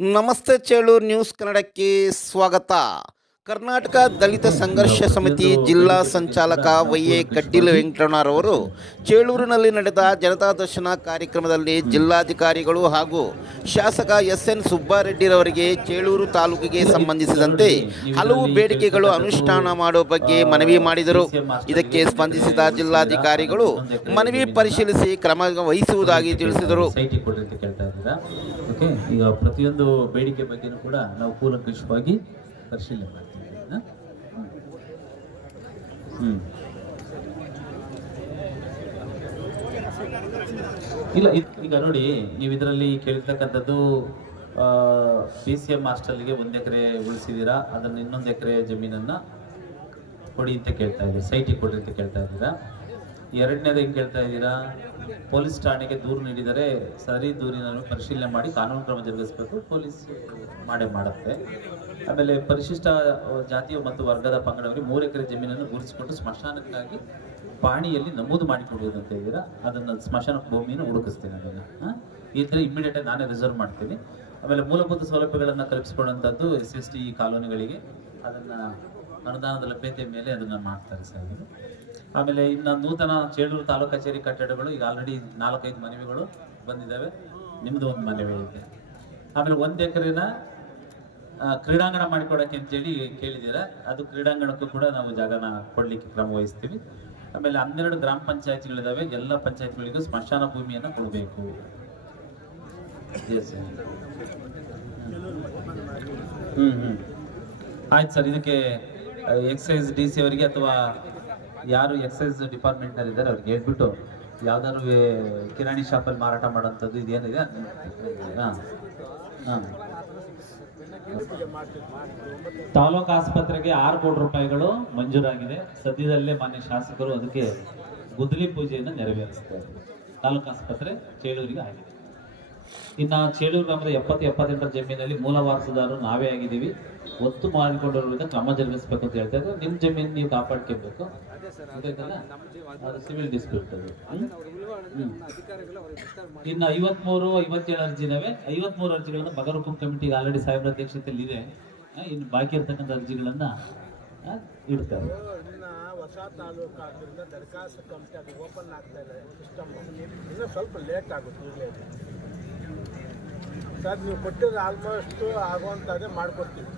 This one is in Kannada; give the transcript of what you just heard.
ನಮಸ್ತೆ ಚೇಳೂರು ನ್ಯೂಸ್ ಕನ್ನಡಕ್ಕೆ ಸ್ವಾಗತ. ಕರ್ನಾಟಕ ದಲಿತ ಸಂಘರ್ಷ ಸಮಿತಿ ಜಿಲ್ಲಾ ಸಂಚಾಲಕ ವೈ ಎ ಕಡ್ಡಿಲ ವೆಂಕಟಣ್ಣರವರು ಚೇಳೂರಿನಲ್ಲಿ ನಡೆದ ಜನತಾ ದರ್ಶನ ಕಾರ್ಯಕ್ರಮದಲ್ಲಿ ಜಿಲ್ಲಾಧಿಕಾರಿಗಳು ಹಾಗೂ ಶಾಸಕ ಎಸ್ ಎನ್ ಸುಬ್ಬಾರೆಡ್ಡಿರವರಿಗೆ ಚೇಳೂರು ತಾಲೂಕಿಗೆ ಸಂಬಂಧಿಸಿದಂತೆ ಹಲವು ಬೇಡಿಕೆಗಳು ಅನುಷ್ಠಾನ ಮಾಡುವ ಬಗ್ಗೆ ಮನವಿ ಮಾಡಿದರು. ಇದಕ್ಕೆ ಸ್ಪಂದಿಸಿದ ಜಿಲ್ಲಾಧಿಕಾರಿಗಳು ಮನವಿ ಪರಿಶೀಲಿಸಿ ಕ್ರಮ ವಹಿಸುವುದಾಗಿ ತಿಳಿಸಿದರು. ಪ್ರತಿಯೊಂದು ಬೇಡಿಕೆ ಕೂಡ ನಾವು ಪರಿಶೀಲನೆ ಮಾಡ್ತೀವಿ. ಇಲ್ಲ ಈಗ ನೋಡಿ, ನೀವು ಇದರಲ್ಲಿ ಕೇಳಿರ್ತಕ್ಕಂಥದ್ದು ಪಿ ಸಿ ಎಂ ಹಾಸ್ಟೆಲ್ಗೆ ಒಂದು ಎಕರೆ ಉಳಿಸಿದ್ದೀರಾ ಅದನ್ನು ಇನ್ನೊಂದು ಎಕರೆ ಜಮೀನನ್ನ ಕೊಡಿ ಅಂತ ಕೇಳ್ತಾ ಇದ್ದೀರಾ ಸೈಟಿಗೆ ಕೊಡಿ ಅಂತ ಕೇಳ್ತಾ ಇದ್ದೀರಾ? ಎರಡನೇದು ಹೆಂಗ್ ಕೇಳ್ತಾ ಇದ್ದೀರಾ? ಪೊಲೀಸ್ ಠಾಣೆಗೆ ದೂರು ನೀಡಿದರೆ ಸರಿ ದೂರಿನ ಪರಿಶೀಲನೆ ಮಾಡಿ ಕಾನೂನು ಕ್ರಮ ಜರುಗಿಸಬೇಕು, ಪೊಲೀಸ್ ಮಾಡೇ ಮಾಡುತ್ತೆ. ಆಮೇಲೆ ಪರಿಶಿಷ್ಟ ಜಾತಿಯ ಮತ್ತು ವರ್ಗದ ಪಂಗಡವರಿಗೆ ಮೂರು ಎಕರೆ ಜಮೀನನ್ನು ಗುರುತಿಸಿಕೊಂಡು ಸ್ಮಶಾನಕ್ಕಾಗಿ ಪಾಣಿಯಲ್ಲಿ ನಮೂದು ಮಾಡಿ ಅಂತ ಹೇಳಿದ್ದೀರಾ ಅದನ್ನು ಸ್ಮಶಾನ ಭೂಮಿಯನ್ನು ಹುಡುಕಿಸ್ತೀನಿ ಅದನ್ನು. ಈ ಥರ ಇಮ್ಮಿಡಿಯೇಟಾಗಿ ನಾನೇ ರಿಸರ್ವ್ ಮಾಡ್ತೀನಿ. ಆಮೇಲೆ ಮೂಲಭೂತ ಸೌಲಭ್ಯಗಳನ್ನು ಕಲ್ಪಿಸಿಕೊಳ್ಳುವಂಥದ್ದು ಎಸ್ ಎಸ್ ಟಿ ಕಾಲೋನಿಗಳಿಗೆ. ಅದನ್ನು ಅನುದಾನದ ಲಭ್ಯತೆ ಮೇಲೆ ಅದನ್ನು ಮಾಡ್ತಾರೆ ಸರ್. ಆಮೇಲೆ ಇನ್ನು ನೂತನ ಚೇಳೂರು ತಾಲೂಕು ಕಚೇರಿ ಕಟ್ಟಡಗಳು ಈಗ ಆಲ್ರೆಡಿ ನಾಲ್ಕೈದು ಮನವಿಗಳು ಬಂದಿದ್ದಾವೆ. ನಿಮ್ಮದು ಒಂದು ಮನವಿ ಇದೆ ಆಮೇಲೆ ಒಂದು ಎಕರೆನ ಕ್ರೀಡಾಂಗಣ ಮಾಡಿಕೊಡಕ್ಕೆ ಅಂತೇಳಿ ಕೇಳಿದ್ದೀರಾ. ಅದು ಕ್ರೀಡಾಂಗಣಕ್ಕೂ ಕೂಡ ನಾವು ಜಾಗನ ಕೊಡ್ಲಿಕ್ಕೆ ಕ್ರಮ ವಹಿಸ್ತೀವಿ. ಆಮೇಲೆ ಹನ್ನೆರಡು ಗ್ರಾಮ ಪಂಚಾಯತ್ಗಳಿದ್ದಾವೆ ಎಲ್ಲ ಪಂಚಾಯತ್ಗಳಿಗೂ ಸ್ಮಶಾನ ಭೂಮಿಯನ್ನು ಕೊಡಬೇಕು. ಹ್ಮ್ ಹ್ಮ್. ಆಯ್ತು ಸರ್, ಇದಕ್ಕೆ ಎಕ್ಸೈಸ್ ಡಿ ಸಿ ಅವರಿಗೆ ಅಥವಾ ಯಾರು ಎಕ್ಸೈಸ್ ಡಿಪಾರ್ಟ್ಮೆಂಟ್ನಲ್ಲಿ ಇದ್ದಾರೆ, ಅವ್ರಿಗೆ ಹೇಳ್ಬಿಟ್ಟು ಯಾವ್ದಾದ್ರು ಕಿರಾಣಿ ಶಾಪಲ್ಲಿ ಮಾರಾಟ ಮಾಡೋಂಥದ್ದು ಇದೇನಿದೆ? ಹಾಂ ತಾಲೂಕು ಆಸ್ಪತ್ರೆಗೆ ಆರು ಕೋಟಿ ರೂಪಾಯಿಗಳು ಮಂಜೂರಾಗಿದೆ. ಸದ್ಯದಲ್ಲೇ ಮಾನ್ಯ ಶಾಸಕರು ಅದಕ್ಕೆ ಗುದ್ದಲಿ ಪೂಜೆಯನ್ನು ನೆರವೇರಿಸ್ತಾರೆ ತಾಲೂಕು ಆಸ್ಪತ್ರೆ ಚೇಳೂರಿಗೆ ಆಗಿದೆ. ಇನ್ನ ಚೇಳೂರು ಗ್ರಾಮದ ಎಪ್ಪತ್ತು ಎಪ್ಪತ್ತೆಂಟರ ಜಮೀನಲ್ಲಿ ಮೂಲ ವಾರಸುದಾರರು ನಾವೇ ಆಗಿದ್ದೀವಿ. ಒತ್ತು ಮಾಡಿಕೊಂಡಿರೋದ್ರಿಂದ ಕ್ರಮ ಜರುಗಿಸಬೇಕು ಅಂತ ಹೇಳ್ತಾ ಇದ್ದಾರೆ. ನಿಮ್ಮ ಜಮೀನು ನೀವು ಕಾಪಾಡ್ಕೊಬೇಕು ಅದು ಸಿವಿಲ್ ಡಿಸ್ಪ್ಯೂಟ್ ಅದು. ಇನ್ನು ಐವತ್ಮೂರು ಐವತ್ತೇಳು ಅರ್ಜಿ ಇದಾವೆ ಐವತ್ಮೂರು ಅರ್ಜಿಗಳನ್ನು ಬಗರುಕುಂ ಕಮಿಟಿಗೆ ಆಲ್ರೆಡಿ ಸಾಹೇಬ್ರ ಅಧ್ಯಕ್ಷತೆಯಲ್ಲಿ ಇದೆ. ಇನ್ನು ಬಾಕಿ ಇರ್ತಕ್ಕಂಥ ಅರ್ಜಿಗಳನ್ನು ಇಡ್ತಾರೆ. ಇನ್ನ ಹೊಸ ತಾಲೂಕು ಆದ್ದರಿಂದ ದರಖಾಸ್ತು ಕಮಿಟಿ ಅದು ಓಪನ್ ಆಗ್ತಾ ಇದೆ. ಸಿಸ್ಟಮ್. ಇನ್ನೂ ಸ್ವಲ್ಪ ಲೇಟ್ ಆಗುತ್ತೆ ಸರ್ ನೀವು ಕೊಟ್ಟಿದ್ದು ಆಲ್ಮೋಸ್ಟ್ ಆಗುವಂಥದ್ದೇ ಮಾಡ್ಕೊಡ್ತೀವಿ.